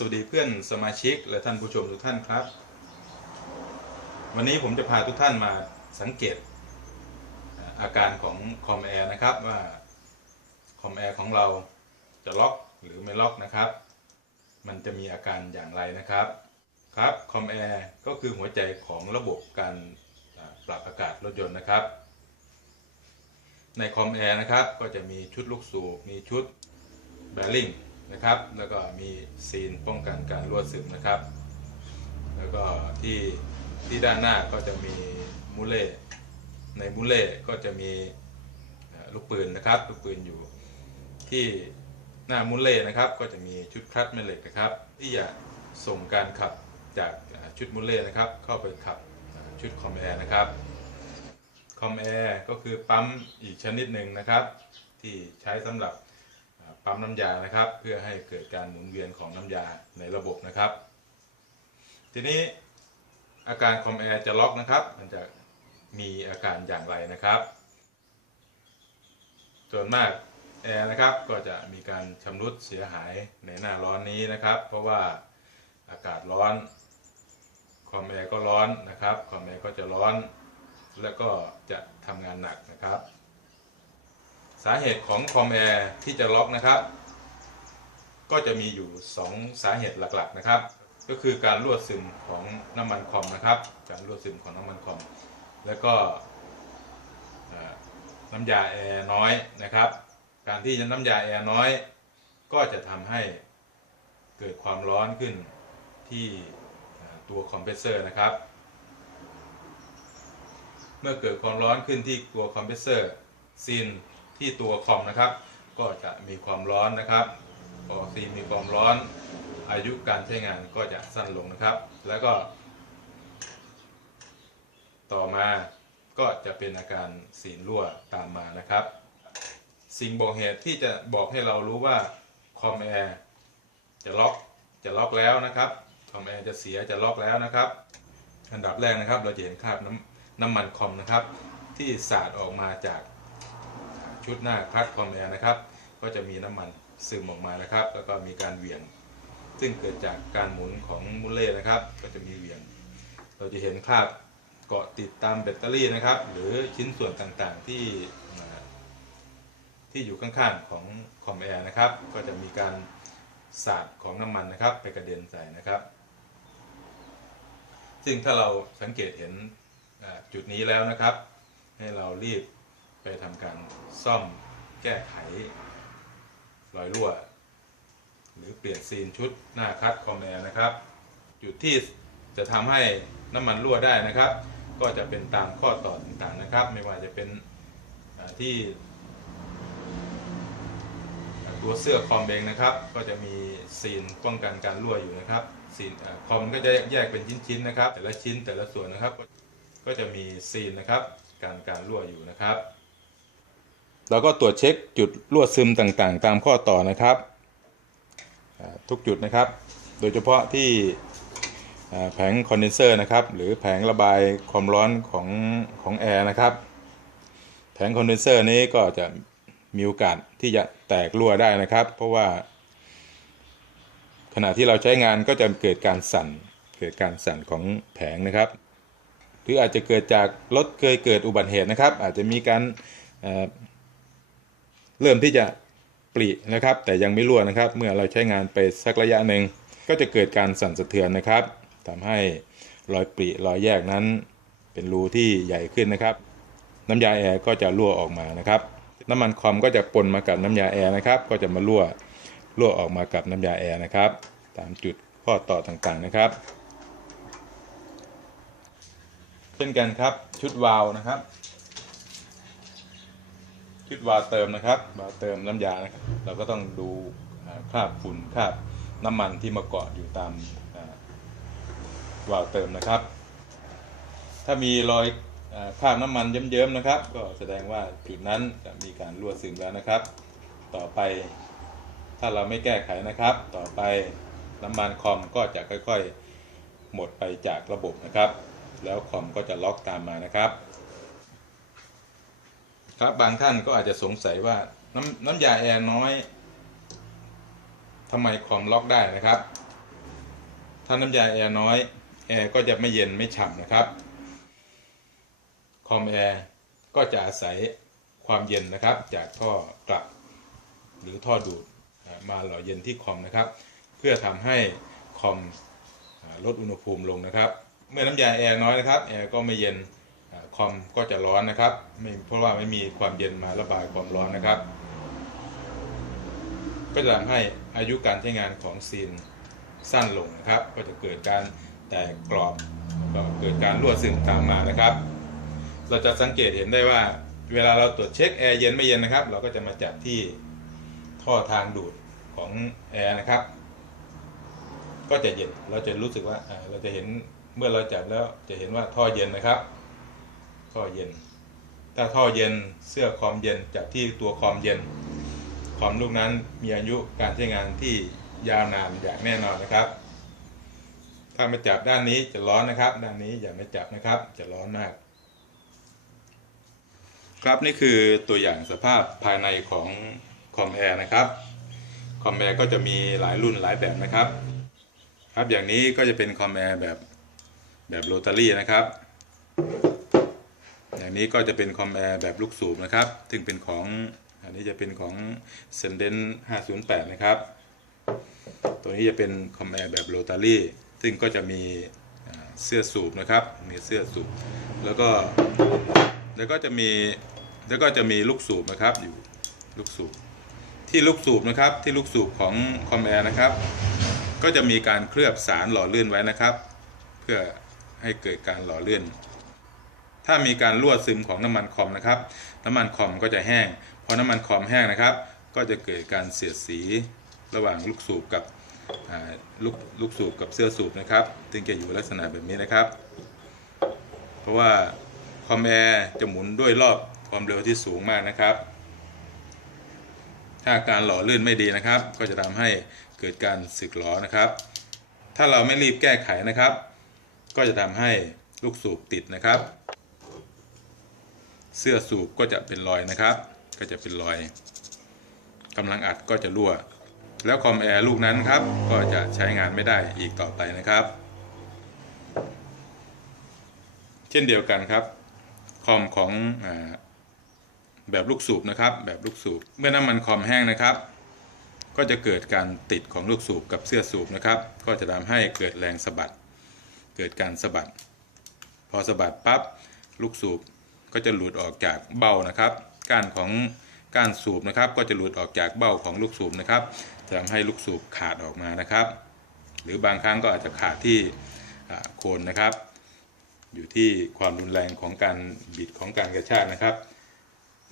สวัสดีเพื่อนสมาชิกและท่านผู้ชมทุกท่านครับ วันนี้ผมจะพาทุกท่านมาสังเกตอาการของคอมแอร์นะครับว่าคอมแอร์ของเราจะล็อกหรือไม่ล็อกนะครับ มันจะมีอาการอย่างไรนะครับครับคอมแอร์ก็คือหัวใจของระบบการปรับอากาศรถยนต์นะครับ ในคอมแอร์นะครับก็จะมีชุดลูกสูบมีชุดแบริ่ง นะครับ แล้วก็มีซีนป้องกันการรั่วซึมนะครับ แล้วก็ที่ที่ด้านหน้าก็จะมีมูเล่ในมูเล่ก็จะมีลูกปืนนะครับลูกปืนอยู่ที่หน้ามูเล่นะครับก็จะมีชุดคลัตช์แม่เหล็กนะครับ ที่จะส่งการขับจากชุดมูเล่นะครับ เข้าไปขับชุดคอมแอร์นะครับคอมแอร์ก็คือปั๊มอีกชนิดหนึ่งนะครับ ที่ใช้สำหรับ ปั๊มน้ำยานะครับ เพื่อให้เกิดการหมุนเวียนของน้ำยาในระบบนะครับ ทีนี้อาการคอมแอร์จะล็อกนะครับ มันจะมีอาการอย่างไรนะครับ ส่วนมากแอร์นะครับก็จะมีการชำรุดเสียหายในหน้าร้อนนี้นะครับ เพราะว่าอากาศร้อน คอมแอร์ก็ร้อนนะครับ คอมแอร์ก็จะร้อน แล้วก็จะทำงานหนักนะครับาเหตุของคอมแอร์ที่จะล็อกนะครับ ก็จะมีอยู่ 2 สาเหตุหลักๆนะครับ ก็คือการรั่วซึมของน้ำมันคอมนะครับ การรั่วซึมของน้ำมันคอม แล้วก็น้ำยาแอร์น้อยนะครับ การที่น้ำยาแอร์น้อย ก็จะทำให้เกิดความร้อนขึ้นที่ตัวคอมเพรสเซอร์นะครับ เมื่อเกิดความร้อนขึ้นที่ตัวคอมเพรสเซอร์ซีน ที่ตัวคอมนะครับ ก็จะมีความร้อนนะครับพอซีมีความร้อนอายุการใช้งานก็จะสั้นลงนะครับ แล้วก็ ต่อมาก็จะเป็นอาการซีรั่วตามมานะครับ สิ่งบอกเหตุที่จะบอกให้เรารู้ว่าคอมแอร์จะล็อกจะล็อกแล้วนะครับคอมแอร์จะเสียจะล็อกแล้วนะครับ อันดับแรกนะครับ เราจะเห็นคราบน้ำน้ำมันคอมนะครับ ที่สาดออกมาจาก ชุดหน้าคลัตช์คอมแอร์นะครับ ก็จะมีน้ำมันซึมออกมานะครับ แล้วก็มีการเหวี่ยง ซึ่งเกิดจากการหมุนของมูลเล่นะครับ ก็จะมีเหวี่ยง เราจะเห็นคราบเกาะติดตามแบตเตอรี่นะครับ หรือชิ้นส่วนต่างๆที่ที่อยู่ข้างๆของคอมแอร์นะครับ ก็จะมีการสาดของน้ำมันนะครับ ไปกระเด็นใส่นะครับ ซึ่งถ้าเราสังเกตเห็นจุดนี้แล้วนะครับ ให้เรารีบ ไปทำการซ่อมแก้ไข รอยรั่ว หรือเปลี่ยนซีนชุดหน้าคัดคอมแอร์นะครับ จุดที่จะทำให้น้ำมันรั่วได้นะครับ ก็จะเป็นตามข้อต่อต่างๆนะครับ ไม่ว่าจะเป็นที่ตัวเสื้อคอมเองนะครับ ก็จะมีซีนป้องกันการรั่วอยู่นะครับซีนคอมก็จะแยกเป็นชิ้นๆนะครับ แต่ละชิ้นแต่ละส่วนนะครับ ก็จะมีซีนนะครับ การการรั่วอยู่นะครับ เราก็ตรวจเช็คจุดรั่วซึมต่างๆ ตามข้อต่อนะครับ ทุกจุดนะครับ โดยเฉพาะที่แผงคอนเดนเซอร์นะครับ หรือแผงระบายความร้อนของของแอร์นะครับ แผงคอนเดนเซอร์นี้ก็จะมีโอกาสที่จะแตกรั่วได้นะครับ เพราะว่า ขณะที่เราใช้งานก็จะเกิดการสั่น เกิดการสั่นของแผงนะครับ หรืออาจจะเกิดจากรถเคยเกิดอุบัติเหตุนะครับ อาจจะมีการ เริ่มที่จะปรินะครับ แต่ยังไม่รั่วนะครับ เมื่อเราใช้งานไปสักระยะหนึ่งก็จะเกิดการสั่นสะเทือนนะครับทำให้รอยปริรอยแยกนั้น เป็นรูที่ใหญ่ขึ้นนะครับ น้ำยาแอร์ก็จะรั่วออกมานะครับ น้ำมันคอมก็จะปนมากับน้ำยาแอร์นะครับ ก็จะมารั่วรั่วออกมากับน้ำยาแอร์นะครับ ตามจุดข้อต่อต่างๆนะครับ เช่นกันครับชุดวาล์วนะครับ ชุดวาเติมนะครับวาเติมน้ำยานะครับเราก็ต้องดูคราบฝุ่นคราบน้ำมันที่มาเกาะอยู่ตามอ่าวาเติมนะครับ ถ้ามีรอยคราบน้ำมันเยิ้มๆนะครับ ก็แสดงว่าจุดนั้นจะมีการรั่วซึมแล้วนะครับ ต่อไปถ้าเราไม่แก้ไขนะครับ ต่อไปน้ำมันคอมก็จะค่อยๆ หมดไปจากระบบนะครับ แล้วคอมก็จะล็อกตามมานะครับ ครับบางท่านก็อาจจะสงสัยว่าน้ำน้ำยาแอร์น้อยทำไมคอมล็อกได้นะครับ ถ้าน้ำยาแอร์น้อยแอร์ก็จะไม่เย็นไม่ฉ่ำนะครับ คอมแอร์ก็จะอาศัยความเย็นนะครับ จากท่อกลับหรือท่อดูดมาหล่อเย็นที่คอมนะครับ เพื่อทำให้คอมลดอุณหภูมิลงนะครับ เมื่อน้ำยาแอร์น้อยนะครับแอร์ก็ไม่เย็น คอมก็จะร้อนนะครับไม่เพราะว่าไม่มีความเย็นมาระบายความร้อนนะครับ ก็จะทำให้อายุการใช้งานของซีนสั้นลงนะครับ ก็จะเกิดการแตกกรอบก็เกิดการรั่วซึมตามมานะครับ เราจะสังเกตเห็นได้ว่า เวลาเราตรวจเช็คแอร์เย็นไม่เย็นนะครับ เราก็จะมาจับที่ท่อทางดูดของแอร์นะครับ ก็จะเย็นเราจะรู้สึกว่าอ่าเราจะเห็นเมื่อเราจับแล้วจะเห็นว่าท่อเย็นนะครับ ท่อเย็น ถ้าท่อเย็นเสื้อคอมเย็นจับที่ตัวคอมเย็น คอมลูกนั้นมีอายุการใช้งานที่ยาวนานอย่างแน่นอนนะครับ ถ้าไม่จับด้านนี้จะร้อนนะครับ ด้านนี้อย่าไม่จับนะครับ จะร้อนมาก ครับนี่คือตัวอย่างสภาพภายในของคอมแอร์นะครับ คอมแอร์ก็จะมีหลายรุ่นหลายแบบนะครับ ครับอย่างนี้ก็จะเป็นคอมแอร์แบบแบบโรตารี่นะครับ อย่างนี้ก็จะเป็นคอมแอร์แบบลูกสูบนะครับ ซึ่งเป็นของอันนี้จะเป็นของ s e n d e n 508 นะครับ ตัวนี้จะเป็นคอมแอร์แบบโรตารี่ ซึ่งก็จะมีเสื้อสูบนะครับ มีเสื้อสูบ แล้วก็ แล้วก็จะมี แล้วก็จะมีลูกสูบนะครับ อยู่ลูกสูบ ที่ลูกสูบนะครับ ที่ลูกสูบของคอมแอร์นะครับ ก็จะมีการเคลือบสารหล่อเลื่อนไว้นะครับ เพื่อให้เกิดการหล่อเลื่อน ถ้ามีการรั่วซึมของน้ำมันคอมนะครับ น้ำมันคอมก็จะแห้งพอน้ำมันคอมแห้งนะครับ ก็จะเกิดการเสียดสีระหว่างลูกสูบกับลูกลูกสูบกับเสื้อสูบนะครับจึงจะอยู่ลักษณะแบบนี้นะครับ เพราะว่าคอมแอร์จะหมุนด้วยรอบความเร็วที่สูงมากนะครับ ถ้าการหล่อลื่นไม่ดีนะครับ ก็จะทำให้เกิดการสึกหลอนะครับ ถ้าเราไม่รีบแก้ไขนะครับ ก็จะทำให้ลูกสูบติดนะครับ เสื้อสูบก็จะเป็นรอยนะครับ ก็จะเป็นรอยกำลังอัดก็จะรั่ว แล้วคอมแอร์ลูกนั้นครับ ก็จะใช้งานไม่ได้อีกต่อไปนะครับ เช่นเดียวกันครับ คอมของอแบบลูกสูบนะครับ แบบลูกสูบ เมื่อน้ำมันคอมแห้งนะครับ ก็จะเกิดการติดของลูกสูบกับเสื้อสูบนะครับ ก็จะทำให้เกิดแรงสะบัด เกิดการสะบัด พอสะบัดปั๊บลูกสูบ ก็จะหลุดออกจากเบ้านะครับ ก้านของก้านสูบนะครับ ก็จะหลุดออกจากเบ้าของลูกสูบนะครับจะทำให้ลูกสูบขาดออกมานะครับ หรือบางครั้งก็อาจจะขาดที่โคนนะครับ อยู่ที่ความรุนแรงของการบิดของการกระชากนะครับ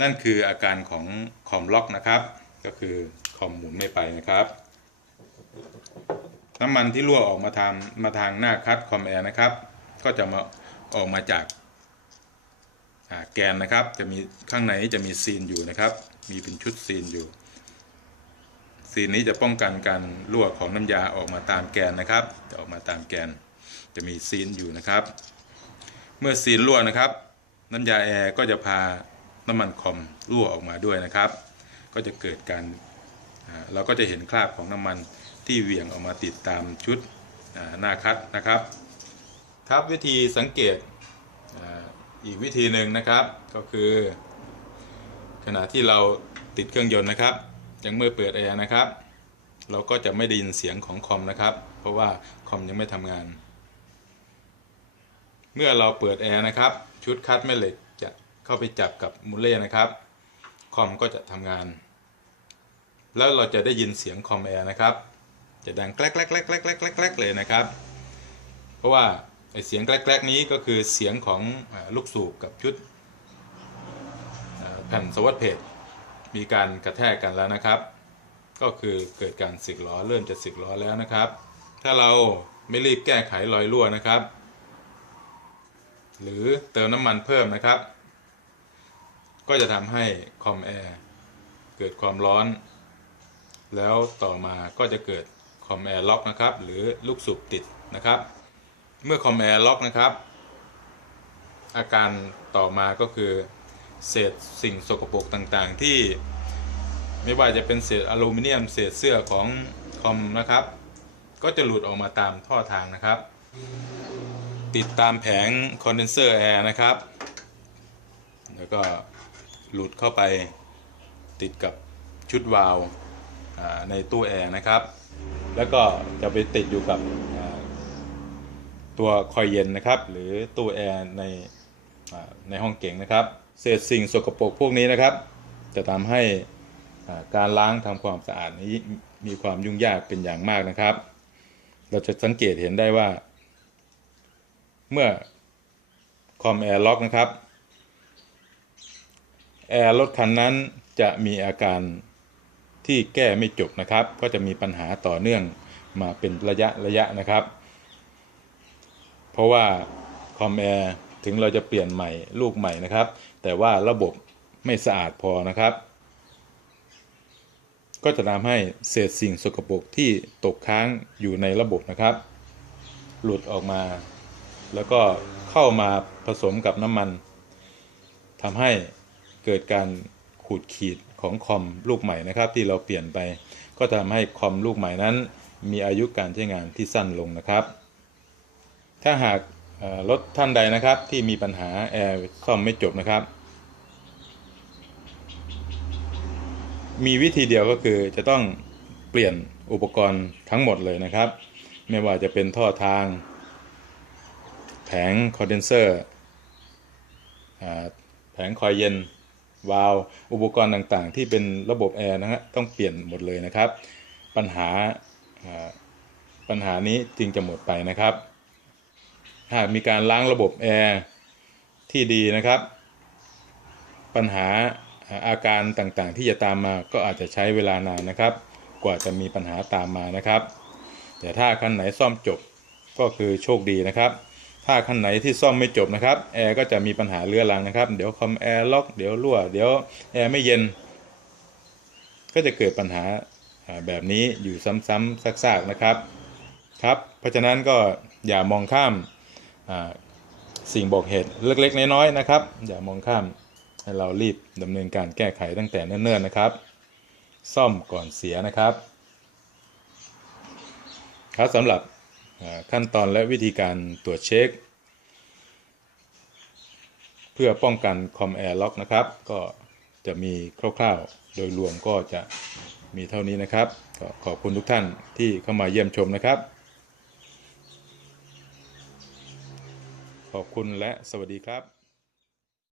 นั่นคืออาการของคอมล็อกนะครับ ก็คือคอมหมุนไม่ไปนะครับน้ำมันที่รั่วออกมาทางมาทางหน้าคัดคอมแอร์นะครับ ก็จะมาออกมาจาก แกนนะครับจะมีข้างในนี้จะมีซีนอยู่นะครับ มีเป็นชุดซีนอยู่ ซีนนี้จะป้องกันการรั่วของน้ำยาออกมาตามแกนนะครับ จะออกมาตามแกน จะมีซีนอยู่นะครับ เมื่อซีนรั่วนะครับ น้ำยาแอร์ก็จะพาน้ำมันคอมรั่วออกมาด้วยนะครับ ก็จะเกิดการเราก็จะเห็นคราบของน้ำมันที่เหวี่ยงออกมาติดตามชุดหน้าคัดนะครับ ครับวิธีสังเกต อีกวิธีหนึ่งนะครับ ก็คือ ขณะที่เราติดเครื่องยนต์นะครับ ยังเมื่อเปิดแอร์นะครับ เราก็จะไม่ได้ยินเสียงของคอมนะครับ เพราะว่าคอมยังไม่ทำงาน เมื่อเราเปิดแอร์นะครับ ชุดคัดแม่เหล็กจะเข้าไปจับกับมูลเล่นะครับ คอมก็จะทำงาน แล้วเราจะได้ยินเสียงคอมแอร์นะครับ จะดังแกลกแกลกแกลกแกลกแกแกลกแกเลยนะครับ เพราะว่า เสียงแกลกแกลกนี้ก็คือเสียงของลูกสูบกับชุดแผ่นสวัสดเพจมีการกระแทกกันแล้วนะครับ ก็คือเกิดการสึกหรอเริ่มจะสึกหรอแล้วนะครับ ถ้าเราไม่รีบแก้ไขรอยรั่วนะครับ หรือเติมน้ำมันเพิ่มนะครับ ก็จะทำให้คอมแอร์เกิดความร้อน แล้วต่อมาก็จะเกิดคอมแอร์ล็อกนะครับ หรือลูกสูบติดนะครับ เมื่อคอมแอร์ล็อกนะครับ อาการต่อมาก็คือ เศษสิ่งสกปรกต่างๆ ที่ไม่ว่าจะเป็นเศษอลูมิเนียม เศษเสื้อของคอมนะครับ ก็จะหลุดออกมาตามท่อทางนะครับ ติดตามแผงคอนเดนเซอร์แอร์นะครับ แล้วก็หลุดเข้าไปติดกับชุดวาล์วในตู้แอร์นะครับ แล้วก็จะไปติดอยู่กับ ตัวคอยเย็นนะครับ หรือตู้แอร์ในในห้องเก่งนะครับ เศษสิ่งสกปรกพวกนี้นะครับ จะทำให้การล้างทำความสะอาดนี้มีความยุ่งยากเป็นอย่างมากนะครับ เราจะสังเกตเห็นได้ว่า เมื่อคอมแอร์ล็อกนะครับแอร์รถคันนั้นจะมีอาการที่แก้ไม่จบนะครับ ก็จะมีปัญหาต่อเนื่องมาเป็นระยะระยะนะครับ เพราะว่าคอมแอร์ถึงเราจะเปลี่ยนใหม่ลูกใหม่นะครับ แต่ว่าระบบไม่สะอาดพอนะครับ ก็จะทำให้เศษสิ่งสกปรกที่ตกค้างอยู่ในระบบนะครับ หลุดออกมา แล้วก็เข้ามาผสมกับน้ำมันทำให้เกิดการขูดขีดของคอมลูกใหม่นะครับ ที่เราเปลี่ยนไป ก็ทำให้คอมลูกใหม่นั้น มีอายุการใช้งานที่สั้นลงนะครับ ถ้าหากรถท่านใดนะครับที่มีปัญหาแอร์ซ่อมไม่จบนะครับ มีวิธีเดียวก็คือจะต้องเปลี่ยนอุปกรณ์ทั้งหมดเลยนะครับ ไม่ว่าจะเป็นท่อทาง แผงคอนเดนเซอร์แผงคอยเย็นวาล์วอุปกรณ์ต่างๆ ที่เป็นระบบแอร์นะฮะต้องเปลี่ยนหมดเลยนะครับ ปัญหาอ่าปัญหานี้จึงจะหมดไปนะครับ หากมีการล้างระบบแอร์ที่ดีนะครับ ปัญหาอาการต่างๆ ที่จะตามมาก็อาจจะใช้เวลานานนะครับ กว่าจะมีปัญหาตามมานะครับ แต่ถ้าคันไหนซ่อมจบก็คือโชคดีนะครับ ถ้าคันไหนที่ซ่อมไม่จบนะครับแอร์ก็จะมีปัญหาเรื้อรังนะครับ เดี๋ยวคอมแอร์ล็อกเดี๋ยวรั่วเดี๋ยวแอร์ไม่เย็น ก็จะเกิดปัญหาแบบนี้อยู่ซ้ำๆซากๆนะครับครับ เพราะฉะนั้นก็อย่ามองข้าม สิ่งบอกเหตุเล็กๆน้อยๆนะครับ อย่ามองข้ามให้เรารีบดำเนินการแก้ไขตั้งแต่เนิ่นๆนะครับ ซ่อมก่อนเสียนะครับ ครับสำหรับขั้นตอนและวิธีการตรวจเช็ค เพื่อป้องกันคอมแอร์ล็อกนะครับ ก็จะมีคร่าวๆ โดยรวมก็จะมีเท่านี้นะครับขอบคุณทุกท่านที่เข้ามาเยี่ยมชมนะครับ ขอบคุณและสวัสดีครับ